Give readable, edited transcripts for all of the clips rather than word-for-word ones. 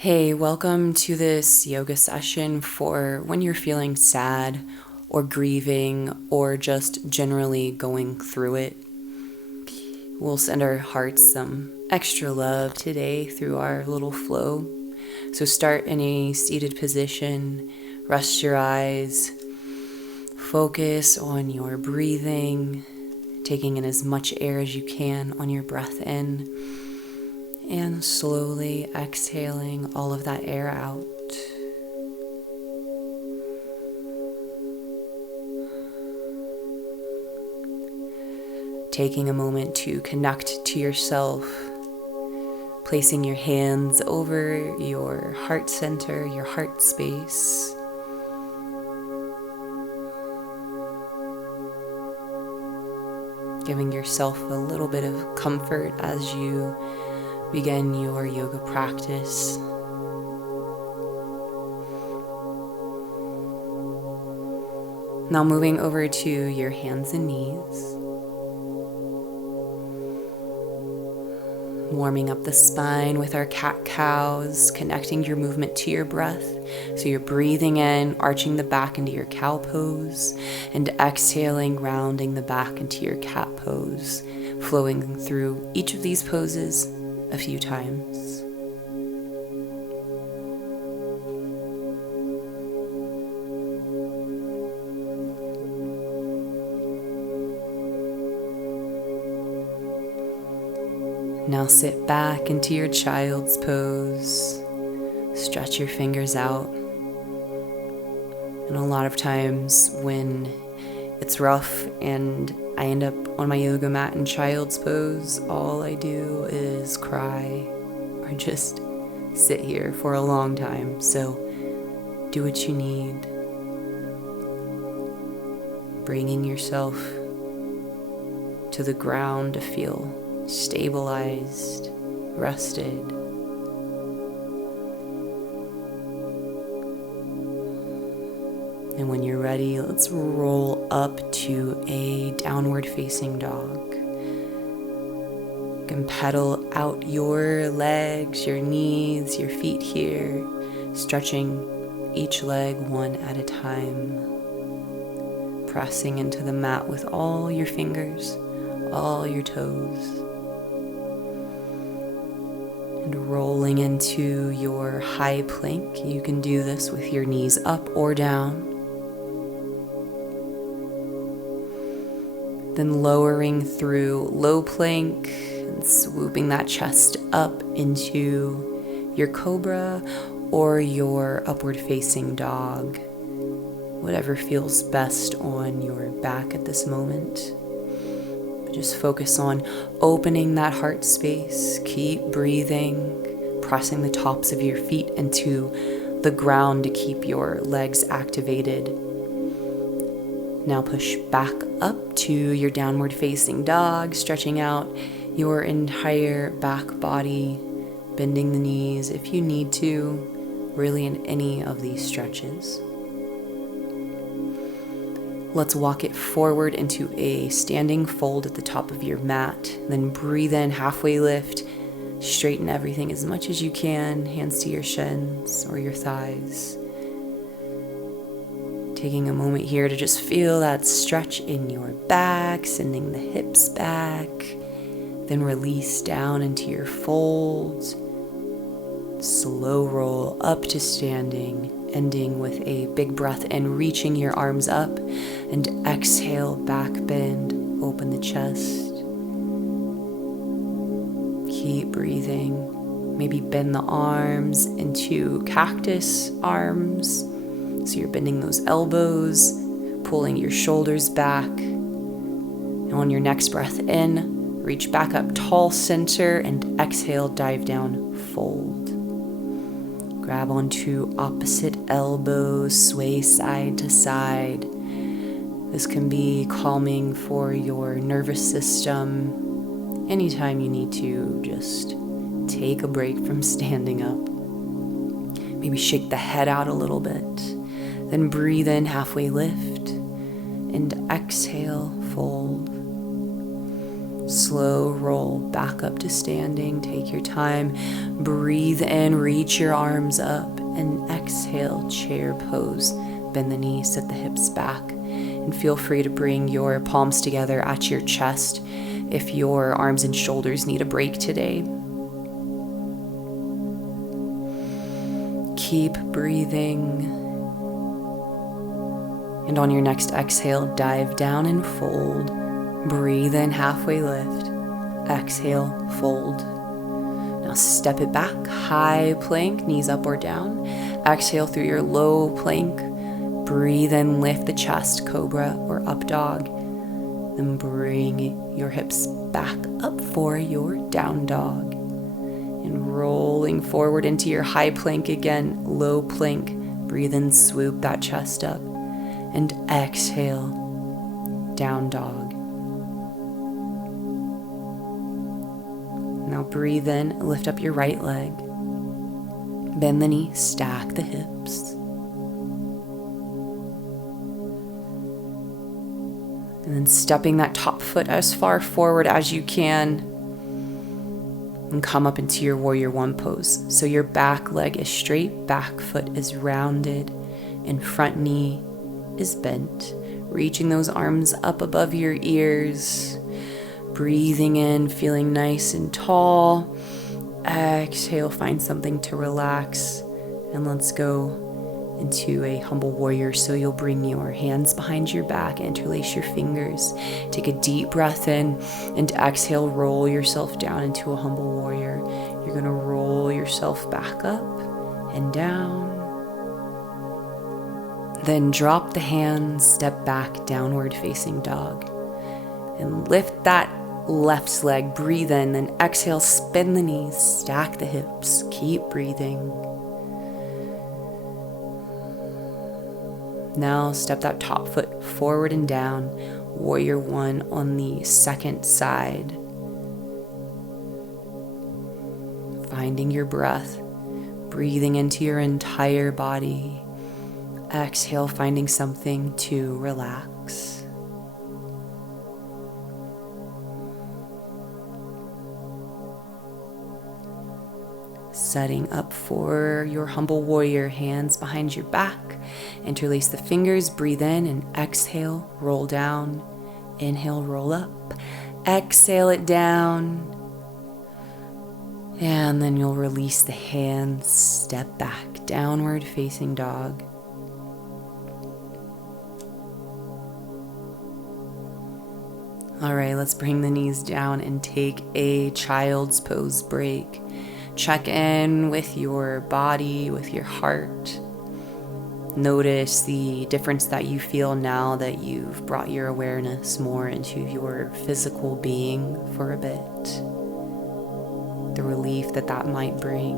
Hey, welcome to this yoga session for when you're feeling sad or grieving or just generally going through it. We'll send our hearts some extra love today through our little flow. So start in a seated position, rest your eyes, focus on your breathing, taking in as much air as you can on your breath in, and slowly exhaling all of that air out. Taking a moment to connect to yourself, placing your hands over your heart center, your heart space. Giving yourself a little bit of comfort as you begin your yoga practice. Now moving over to your hands and knees. Warming up the spine with our cat-cows, connecting your movement to your breath. So you're breathing in, arching the back into your cow pose, and exhaling, rounding the back into your cat pose, flowing through each of these poses a few times. Now sit back into your child's pose. Stretch your fingers out. And a lot of times when it's rough and I end up on my yoga mat in child's pose, all I do is cry or just sit here for a long time. So do what you need. Bringing yourself to the ground to feel stabilized, rested. And when you're ready, let's roll up to a downward facing dog. You can pedal out your legs, your knees, your feet here, stretching each leg one at a time, pressing into the mat with all your fingers, all your toes. And rolling into your high plank. You can do this with your knees up or down. Then lowering through low plank and swooping that chest up into your cobra or your upward facing dog. Whatever feels best on your back at this moment. Just focus on opening that heart space. Keep breathing, pressing the tops of your feet into the ground to keep your legs activated. Now push back up to your downward facing dog, stretching out your entire back body, bending the knees if you need to, really in any of these stretches. Let's walk it forward into a standing fold at the top of your mat. Then breathe in, halfway lift. Straighten everything as much as you can. Hands to your shins or your thighs. Taking a moment here to just feel that stretch in your back, sending the hips back. Then release down into your folds. Slow roll up to standing. Ending with a big breath in, reaching your arms up, and exhale, back bend, open the chest. Keep breathing. Maybe bend the arms into cactus arms. So you're bending those elbows, pulling your shoulders back. And on your next breath in, reach back up, tall center, and exhale, dive down, fold. Grab onto opposite elbows, sway side to side. This can be calming for your nervous system. Anytime you need to just take a break from standing up. Maybe shake the head out a little bit. Then breathe in, halfway lift. And exhale, fold. Slow roll back up to standing. Take your time. Breathe in, reach your arms up, and exhale, chair pose. Bend the knees, set the hips back, and feel free to bring your palms together at your chest if your arms and shoulders need a break today. Keep breathing. And on your next exhale, dive down and fold. Breathe in, halfway lift. Exhale, fold. Now step it back, high plank, knees up or down. Exhale through your low plank. Breathe in, lift the chest, cobra or up dog. Then bring your hips back up for your down dog. And rolling forward into your high plank again, low plank. Breathe in, swoop that chest up. And exhale, down dog. Now breathe in, lift up your right leg. Bend the knee, stack the hips. And then stepping that top foot as far forward as you can. And come up into your warrior one pose. So your back leg is straight, back foot is rounded, and front knee is bent. Reaching those arms up above your ears. Breathing in, feeling nice and tall. Exhale, find something to relax. And let's go into a humble warrior. So you'll bring your hands behind your back, interlace your fingers. Take a deep breath in, and exhale, roll yourself down into a humble warrior. You're gonna roll yourself back up and down. Then drop the hands, step back, downward facing dog. And lift that left leg, breathe in, then exhale, spin the knees, stack the hips, keep breathing. Now step that top foot forward and down, warrior one on the second side. Finding your breath, breathing into your entire body. Exhale, finding something to relax. Setting up for your humble warrior, hands behind your back. Interlace the fingers, breathe in and exhale, roll down. Inhale, roll up. Exhale it down. And then you'll release the hands, step back, downward facing dog. All right, let's bring the knees down and take a child's pose break. Check in with your body, with your heart. Notice the difference that you feel now that you've brought your awareness more into your physical being for a bit. The relief that might bring.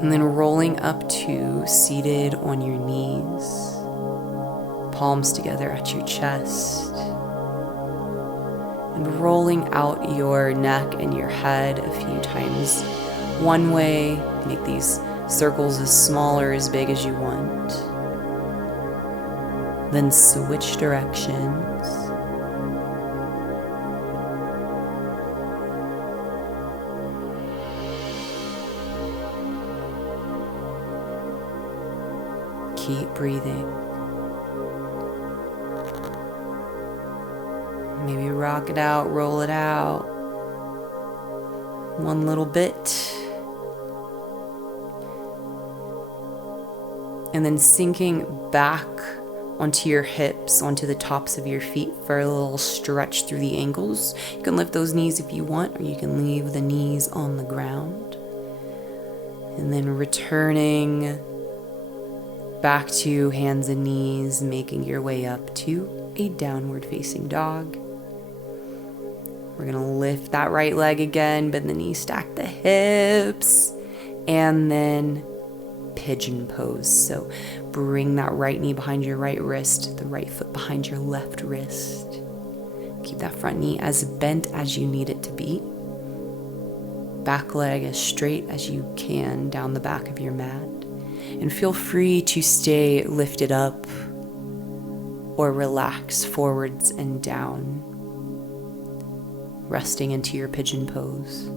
And then rolling up to seated on your knees. Palms together at your chest. And rolling out your neck and your head a few times. One way, make these circles as small or as big as you want. Then switch directions. Keep breathing. Maybe rock it out, roll it out. One little bit. And then sinking back onto your hips, onto the tops of your feet for a little stretch through the ankles. You can lift those knees if you want, or you can leave the knees on the ground. And then returning back to hands and knees, making your way up to a downward facing dog. We're gonna lift that right leg again, bend the knees, stack the hips, and then pigeon pose. So bring that right knee behind your right wrist, the right foot behind your left wrist. Keep that front knee as bent as you need it to be. Back leg as straight as you can down the back of your mat. And feel free to stay lifted up or relax forwards and down, resting into your pigeon pose.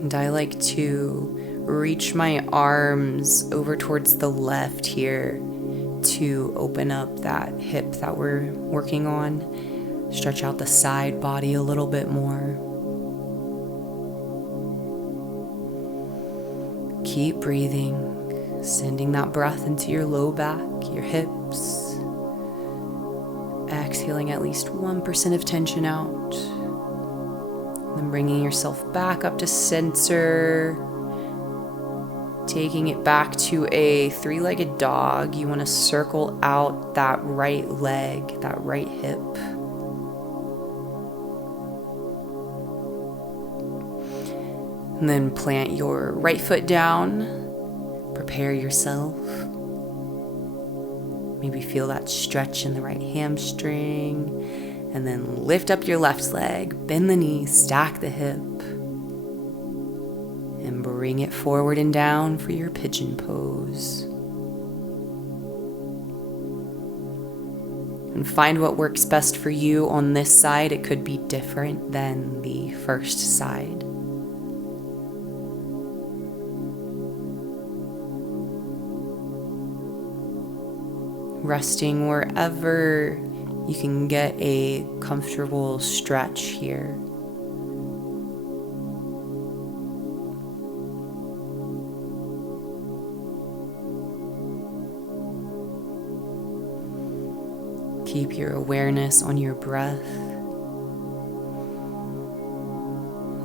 And I like to reach my arms over towards the left here to open up that hip that we're working on. Stretch out the side body a little bit more. Keep breathing, sending that breath into your low back, your hips. Exhaling at least 1% of tension out. Then bringing yourself back up to center. Taking it back to a three-legged dog. You want to circle out that right leg, that right hip. And then plant your right foot down. Prepare yourself. Maybe feel that stretch in the right hamstring. And then lift up your left leg, bend the knee, stack the hip. And bring it forward and down for your pigeon pose. And find what works best for you on this side. It could be different than the first side. Resting wherever you can get a comfortable stretch here. Keep your awareness on your breath.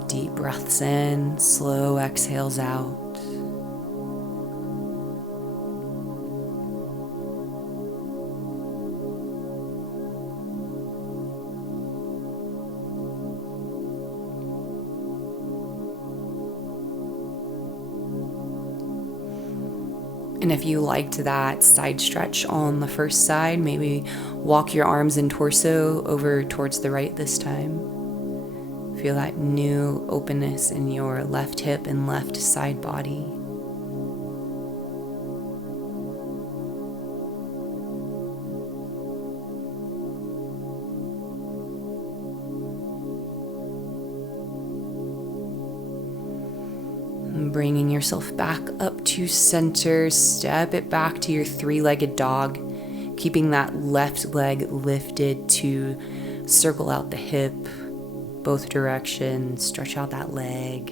Deep breaths in, slow exhales out. And if you liked that side stretch on the first side, maybe walk your arms and torso over towards the right this time. Feel that new openness in your left hip and left side body. Bringing yourself back up to center, step it back to your three-legged dog, keeping that left leg lifted to circle out the hip, both directions, stretch out that leg.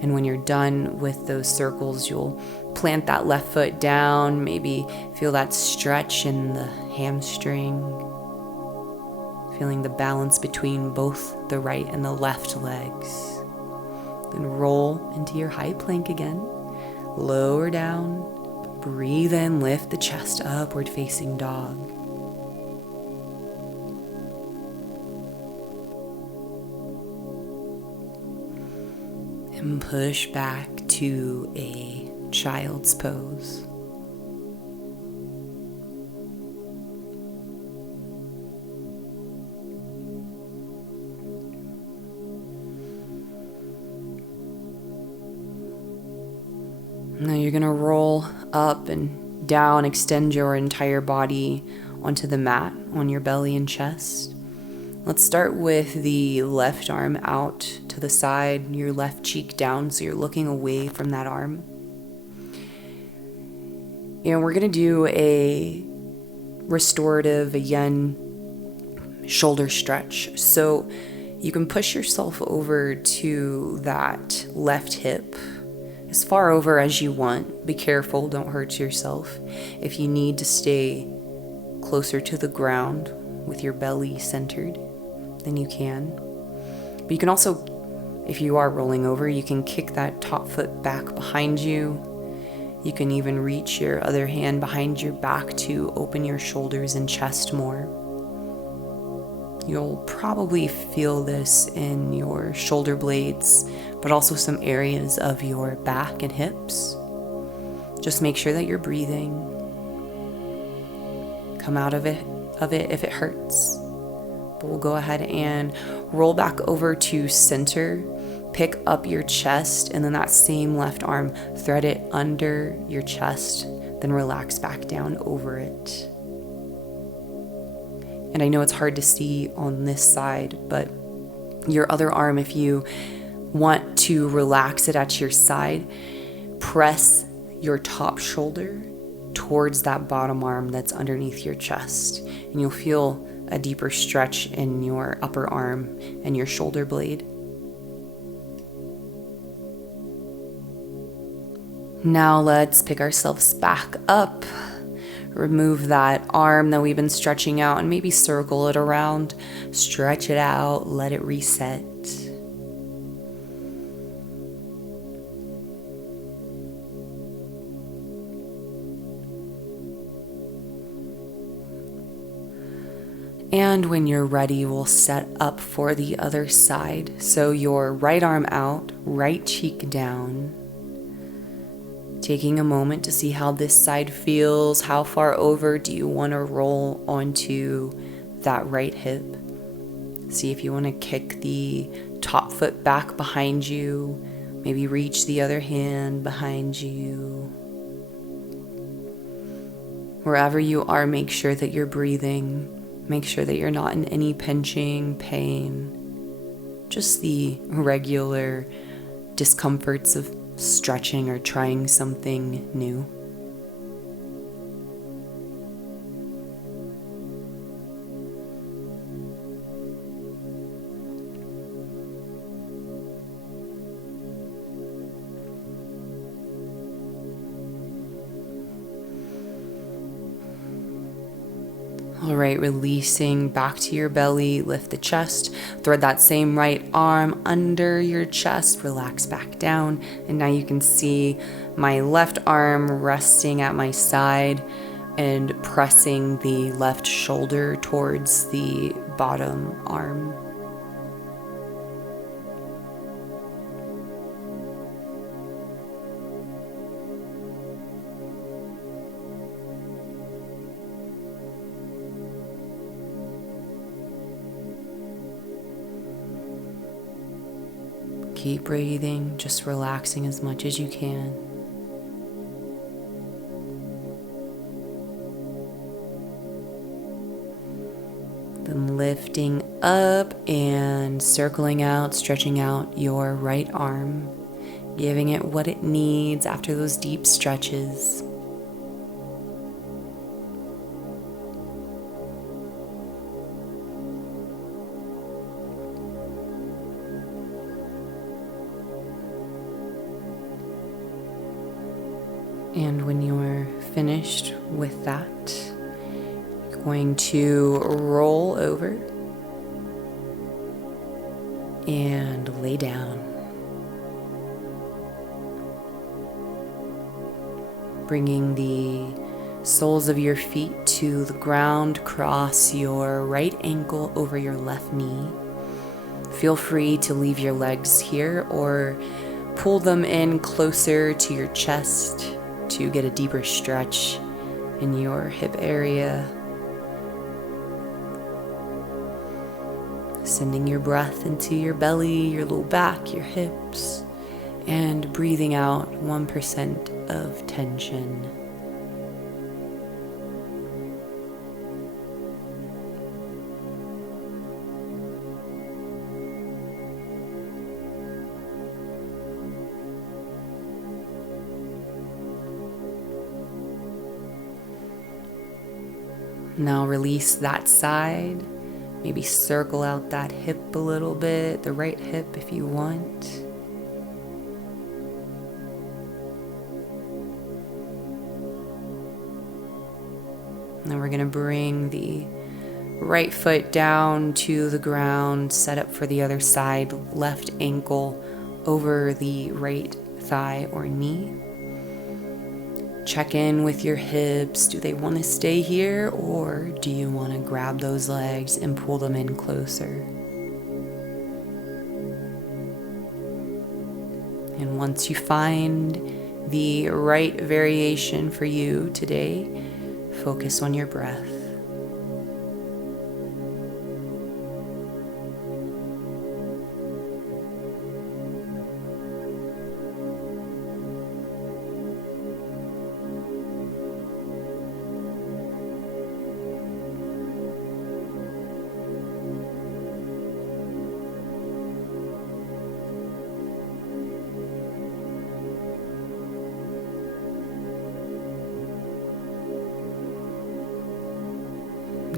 And when you're done with those circles, you'll plant that left foot down, maybe feel that stretch in the hamstring, feeling the balance between both the right and the left legs. Then roll into your high plank again. Lower down. Breathe in, lift the chest, upward facing dog. And push back to a child's pose. Now you're going to roll up and down, extend your entire body onto the mat on your belly and chest. Let's start with the left arm out to the side, your left cheek down, so you're looking away from that arm. And we're going to do a restorative, a yin shoulder stretch. So you can push yourself over to that left hip, as far over as you want. Be careful, don't hurt yourself. If you need to stay closer to the ground with your belly centered, then you can. But you can also, if you are rolling over, you can kick that top foot back behind you. You can even reach your other hand behind your back to open your shoulders and chest more. You'll probably feel this in your shoulder blades, but also some areas of your back and hips. Just make sure that you're breathing. come out of it if it hurts. But we'll go ahead and roll back over to center, pick up your chest, and then that same left arm, thread it under your chest, then relax back down over it. And I know it's hard to see on this side, but your other arm, if you want to relax it at your side, press your top shoulder towards that bottom arm that's underneath your chest, and you'll feel a deeper stretch in your upper arm and your shoulder blade. Now let's pick ourselves back up. Remove that arm that we've been stretching out and maybe circle it around. Stretch it out, let it reset. And when you're ready, we'll set up for the other side. So your right arm out, right cheek down. Taking a moment to see how this side feels. How far over do you want to roll onto that right hip? See if you want to kick the top foot back behind you. Maybe reach the other hand behind you. Wherever you are, make sure that you're breathing. Make sure that you're not in any pinching, pain. Just the regular discomforts of stretching or trying something new. All right, releasing back to your belly, lift the chest, thread that same right arm under your chest, relax back down. And now you can see my left arm resting at my side and pressing the left shoulder towards the bottom arm. Keep breathing, just relaxing as much as you can. Then lifting up and circling out, stretching out your right arm, giving it what it needs after those deep stretches. And when you're finished with that, you're going to roll over and lay down. Bringing the soles of your feet to the ground, cross your right ankle over your left knee. Feel free to leave your legs here or pull them in closer to your chest to get a deeper stretch in your hip area. Sending your breath into your belly, your low back, your hips, and breathing out 1% of tension. Now release that side. Maybe circle out that hip a little bit, the right hip if you want. Now we're going to bring the right foot down to the ground, set up for the other side, left ankle over the right thigh or knee. Check in with your hips. Do they want to stay here, or do you want to grab those legs and pull them in closer? And once you find the right variation for you today, focus on your breath.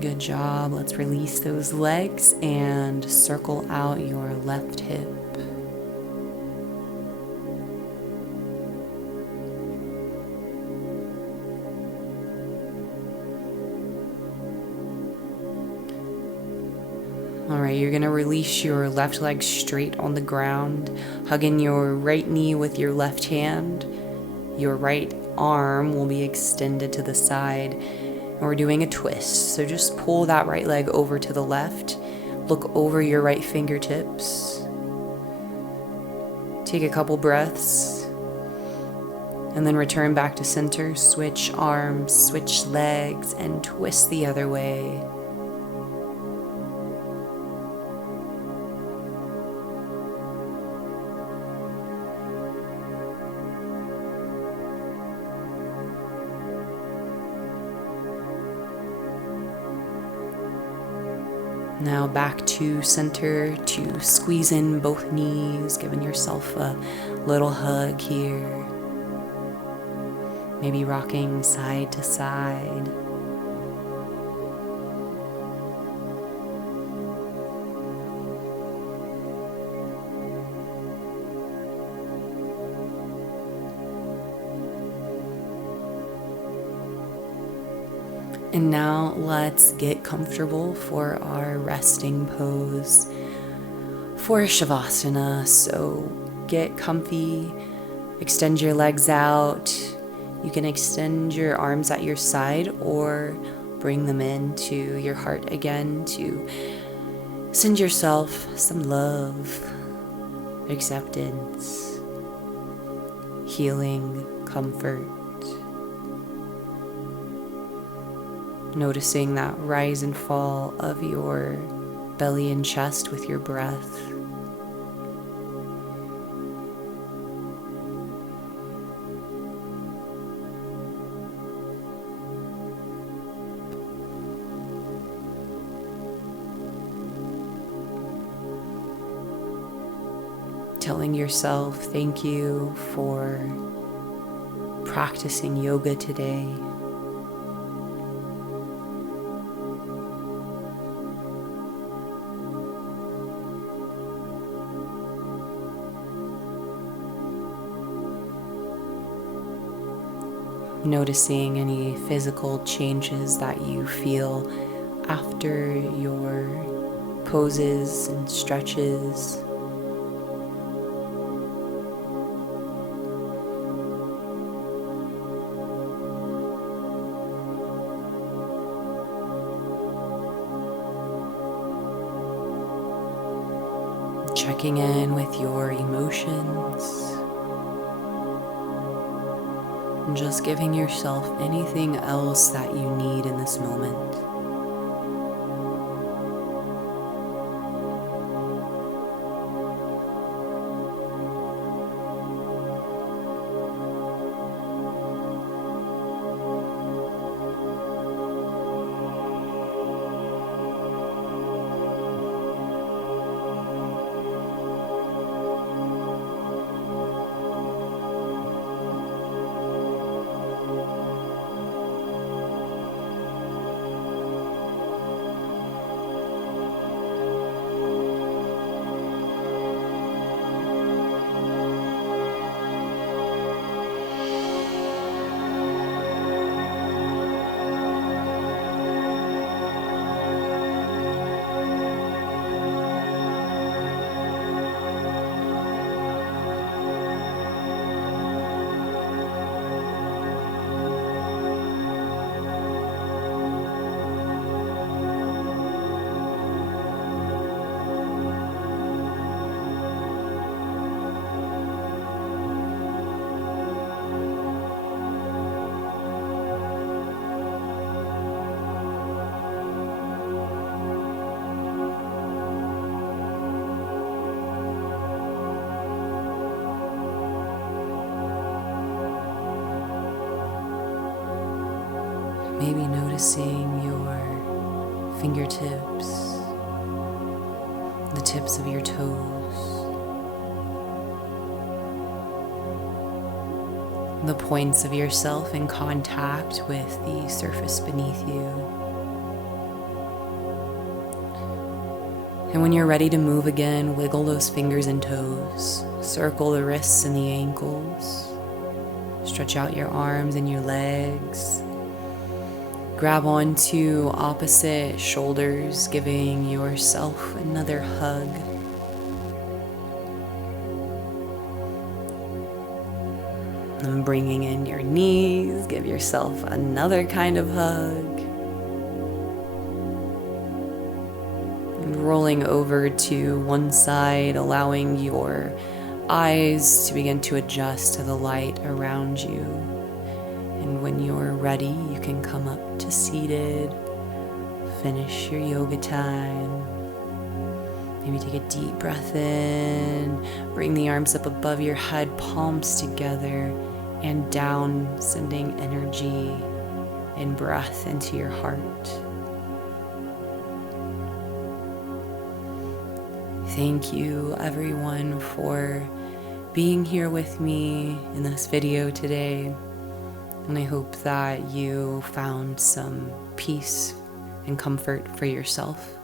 Good job. Let's release those legs and circle out your left hip. All right, you're gonna release your left leg straight on the ground, hugging your right knee with your left hand. Your right arm will be extended to the side, and we're doing a twist. So just pull that right leg over to the left, look over your right fingertips. Take a couple breaths, and then return back to center. Switch arms, switch legs, and twist the other way. Now back to center to squeeze in both knees, giving yourself a little hug here. Maybe rocking side to side. And now let's get comfortable for our resting pose for Shavasana. So get comfy, extend your legs out. You can extend your arms at your side or bring them into your heart again to send yourself some love, acceptance, healing, comfort. Noticing that rise and fall of your belly and chest with your breath. Telling yourself thank you for practicing yoga today. Noticing any physical changes that you feel after your poses and stretches. Checking in with your emotions. And just giving yourself anything else that you need in this moment. Maybe noticing your fingertips, the tips of your toes, the points of yourself in contact with the surface beneath you. And when you're ready to move again, wiggle those fingers and toes. Circle the wrists and the ankles. Stretch out your arms and your legs. Grab onto opposite shoulders, giving yourself another hug. And bringing in your knees, give yourself another kind of hug. And rolling over to one side, allowing your eyes to begin to adjust to the light around you. And when you're ready, you can come up to seated, finish your yoga time. Maybe take a deep breath in, bring the arms up above your head, palms together, and down, sending energy and breath into your heart. Thank you, everyone, for being here with me in this video today. And I hope that you found some peace and comfort for yourself.